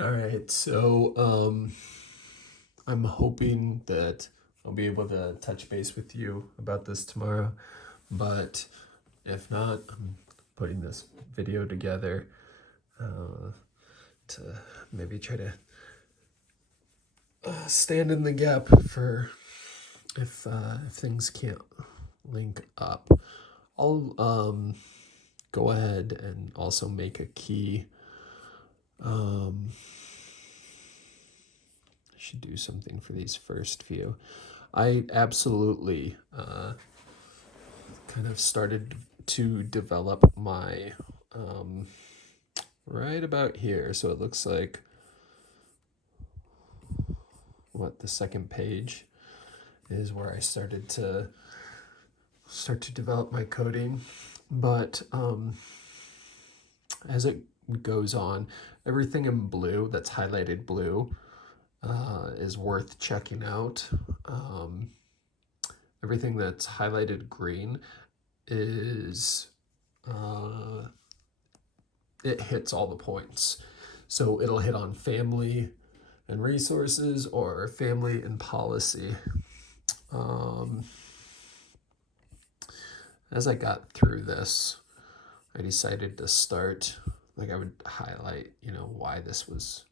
All right, so I'm hoping that I'll be able to touch base with you about this tomorrow, but if not, I'm putting this video together uh, to maybe try to stand in the gap for if things can't link up. I'll go ahead and also make a key. Um, I should do something for these first few. I absolutely kind of started to develop my um, right about here. So it looks like what the second page is where I start to develop my coding. But as it goes on, everything in blue that's highlighted blue is worth checking out. Um, Everything that's highlighted green is uh, it hits all the points. So it'll hit on family and resources or family and policy. Um, as I got through this, I decided to start, like, I would highlight, why this was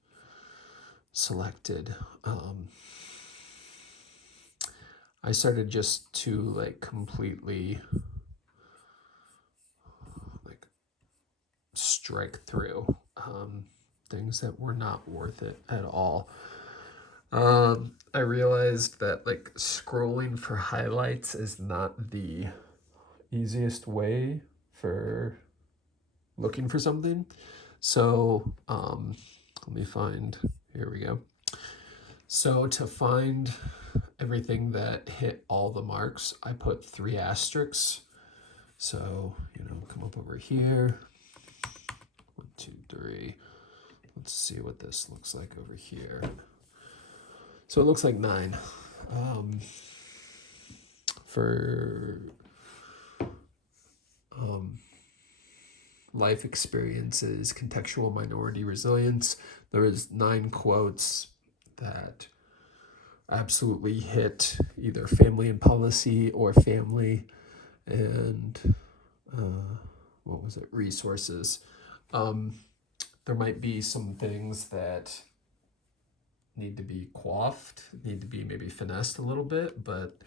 selected. I started just to, like, completely, like, strike through things that were not worth it at all. I realized that, like, scrolling for highlights is not the easiest way for looking for something. So let me find, here we go. So to find everything that hit all the marks, I put 3 asterisks. So, come up over here. 1, 2, 3. Let's see what this looks like over here. So it looks like 9. For um, life experiences, contextual minority resilience, there was 9 quotes that absolutely hit either family and policy or family and what was it, resources. Um, there might be some things that need to be coiffed, need to be maybe finessed a little bit, but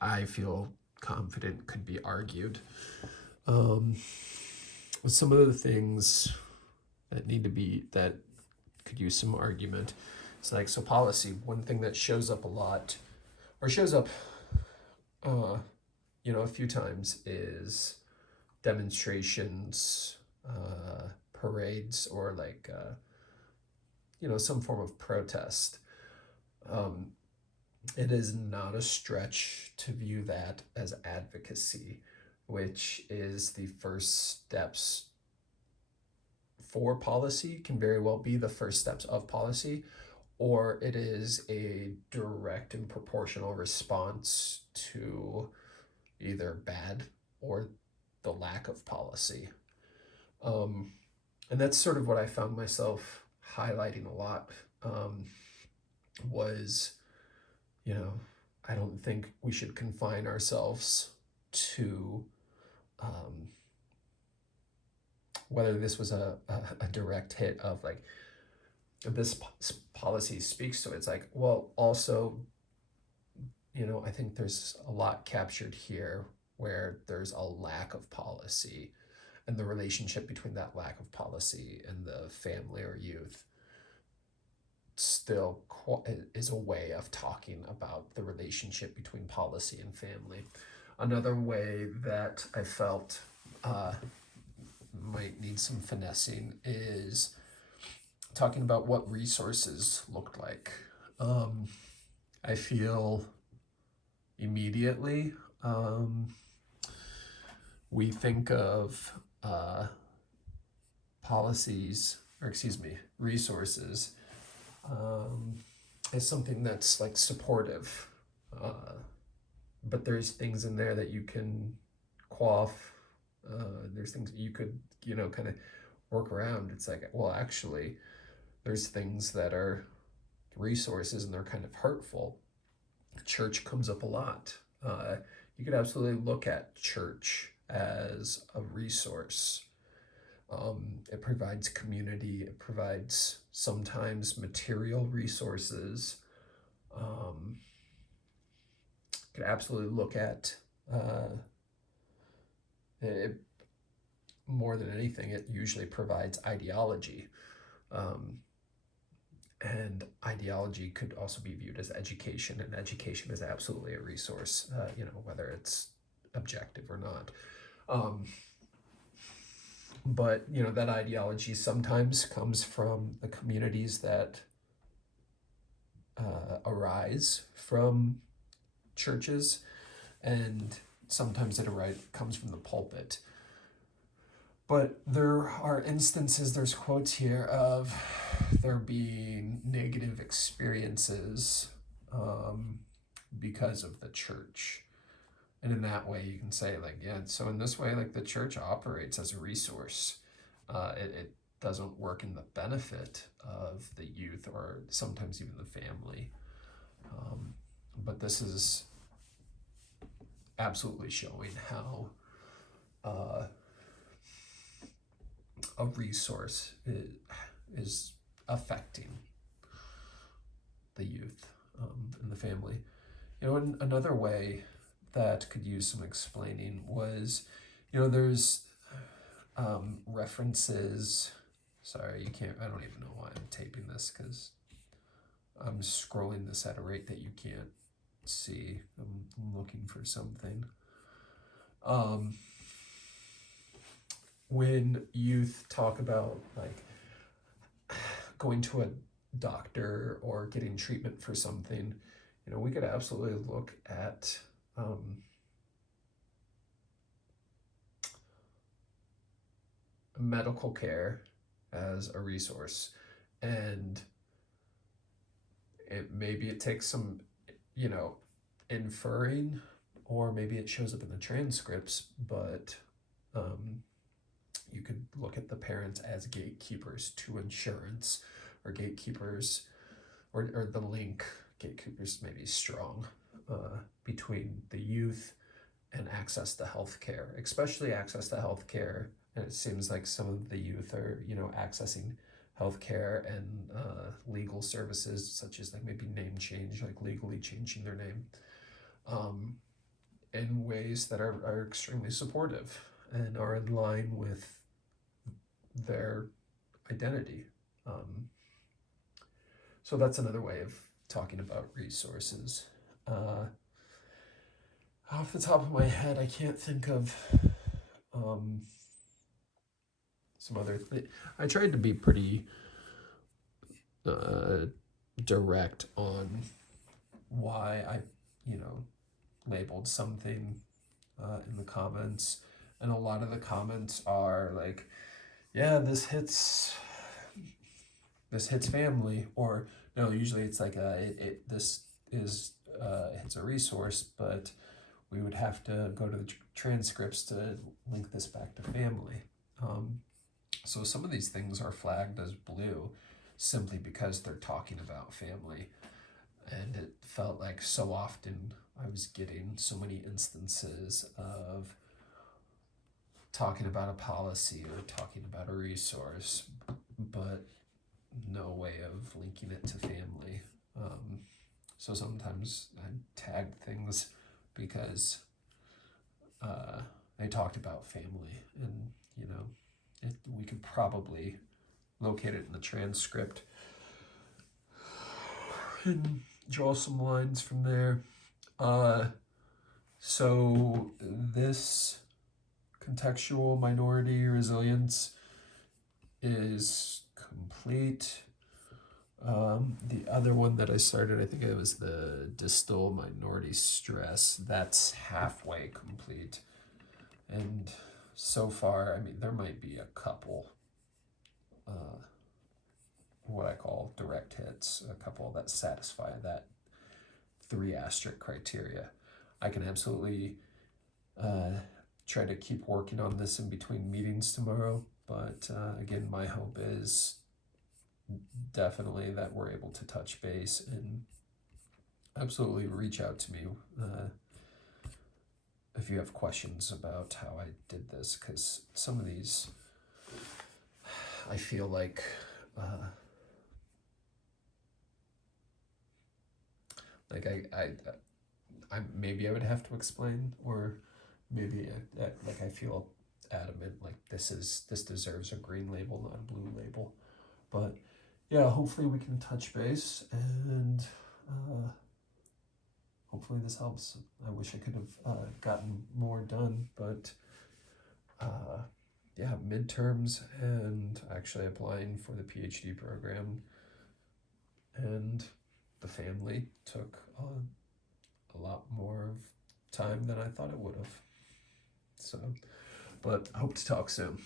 I feel confident could be argued. Um, some of the things that could use some argument. It's like, so policy, one thing that shows up a lot, or shows up, uh, a few times is demonstrations, parades, or like, some form of protest. Um, it is not a stretch to view that as advocacy, which is the first steps for policy, can very well be the first steps of policy, or it is a direct and proportional response to either bad or the lack of policy. Um, and that's sort of what I found myself highlighting a lot, was, you know, I don't think we should confine ourselves to um, whether this was a direct hit of like this policy speaks to it. It's like, well, also, I think there's a lot captured here where there's a lack of policy and the relationship between that lack of policy and the family or youth still is a way of talking about the relationship between policy and family. Another way that I felt uh, might need some finessing is talking about what resources looked like. Um, I feel immediately we think of policies, or excuse me, resources, as something that's like supportive. But there's things in there that you can quaff. There's things you could, kind of work around. It's like, well, actually, there's things that are resources and they're kind of hurtful. Church comes up a lot. You could absolutely look at church as a resource. It provides community, it provides sometimes material resources. You could absolutely look at it. More than anything, it usually provides ideology. Um, and ideology could also be viewed as education, and education is absolutely a resource, whether it's objective or not. But that ideology sometimes comes from the communities that arise from churches, and sometimes it comes from the pulpit. But there are instances, there's quotes here of there being negative experiences because of the church. And in that way, you can say, so in this way, the church operates as a resource. It doesn't work in the benefit of the youth or sometimes even the family. But this is absolutely showing how a resource is affecting the youth and the family. Another way that could use some explaining was, there's references. Sorry, I don't even know why I'm taping this, because I'm scrolling this at a rate that you can't see. I'm looking for something. When youth talk about going to a doctor or getting treatment for something, we could absolutely look at medical care as a resource. And maybe it takes some, inferring, or maybe it shows up in the transcripts, but you could look at the parents as gatekeepers to insurance, or gatekeepers, or the link, gatekeepers may be strong, between the youth and access to healthcare, especially access to healthcare. And it seems like some of the youth are, accessing healthcare and legal services, such as maybe name change, legally changing their name, in ways that are extremely supportive and are in line with their identity. So that's another way of talking about resources. Off the top of my head, I can't think of some other I tried to be pretty direct on why I, labeled something in the comments. And a lot of the comments are yeah, this hits family, or no, usually it's this is it's a resource, but we would have to go to the transcripts to link this back to family. So some of these things are flagged as blue simply because they're talking about family. And it felt like so often I was getting so many instances of talking about a policy or talking about a resource, but no way of linking it to family. So sometimes I tagged things because I talked about family, and we could probably locate it in the transcript and draw some lines from there. So this contextual minority resilience is complete. The other one that I started, I think it was the distal minority stress, that's halfway complete. And so far, there might be a couple what I call direct hits, a couple that satisfy that 3 asterisk criteria. I can absolutely try to keep working on this in between meetings tomorrow, but again, my hope is definitely that we're able to touch base and absolutely reach out to me if you have questions about how I did this, because some of these I feel like like I maybe I would have to explain, or maybe like I feel adamant like this deserves a green label, not a blue label. But yeah, hopefully we can touch base, and hopefully this helps. I wish I could have gotten more done, but yeah, midterms and actually applying for the PhD program, and the family took a lot more of time than I thought it would have. So, but I hope to talk soon.